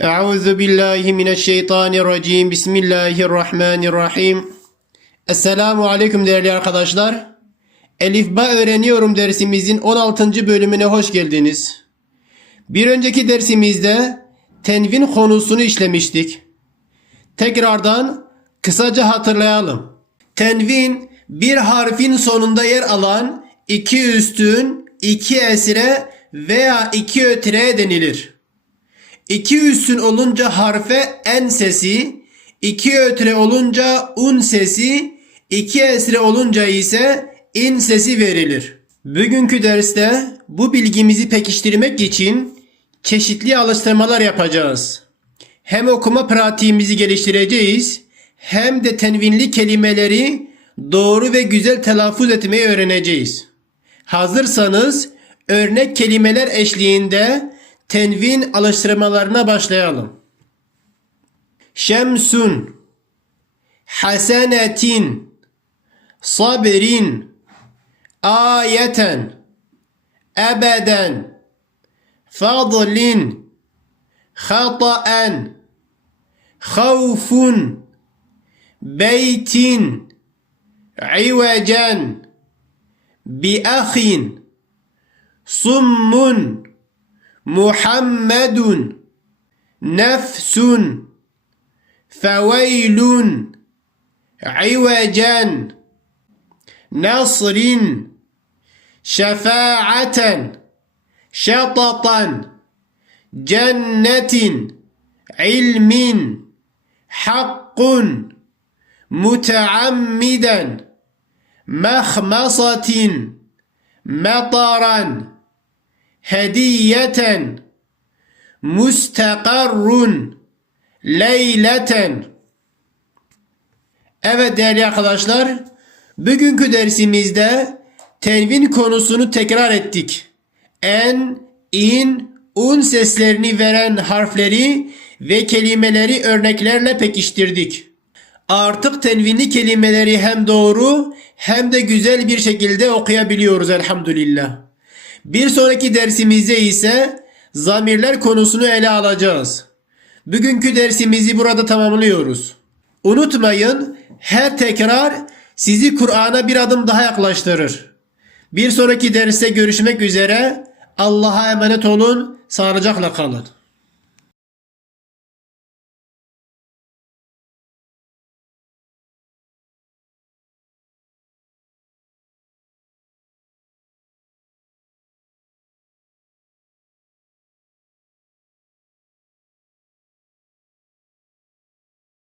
Euzu billahi mineşşeytanirracim. Bismillahirrahmanirrahim. Esselamu aleyküm değerli arkadaşlar. Elif Ba öğreniyorum dersimizin 16. bölümüne hoş geldiniz. Bir önceki dersimizde tenvin konusunu işlemiştik. Tekrardan kısaca hatırlayalım. Tenvin bir harfin sonunda yer alan iki üstün, iki esre veya iki ötire denilir. İki üstün olunca harfe en sesi, iki ötre olunca un sesi, iki esre olunca ise in sesi verilir. Bugünkü derste bu bilgimizi pekiştirmek için çeşitli alıştırmalar yapacağız. Hem okuma pratiğimizi geliştireceğiz hem de tenvinli kelimeleri doğru ve güzel telaffuz etmeyi öğreneceğiz. Hazırsanız örnek kelimeler eşliğinde tenvin alıştırmalarına başlayalım. Şemsun, hasenetin, sabrin, ayeten, ebeden, fadlin, hataen, havfun, beytin, عوجا بأخ صم محمد. نفس. فويل. عوجا. نصر. شفاعة. شططا. جنة. علم. حق. متعمدا. مخمصة. مطرا. hediyeten mustakarrun leyleten. Evet değerli arkadaşlar, bugünkü dersimizde tenvin konusunu tekrar ettik. En, in, un seslerini veren harfleri ve kelimeleri örneklerle pekiştirdik. Artık tenvinli kelimeleri hem doğru hem de güzel bir şekilde okuyabiliyoruz elhamdülillah. Bir sonraki dersimizde ise zamirler konusunu ele alacağız. Bugünkü dersimizi burada tamamlıyoruz. Unutmayın her tekrar sizi Kur'an'a bir adım daha yaklaştırır. Bir sonraki derste görüşmek üzere. Allah'a emanet olun. Sağlıcakla kalın.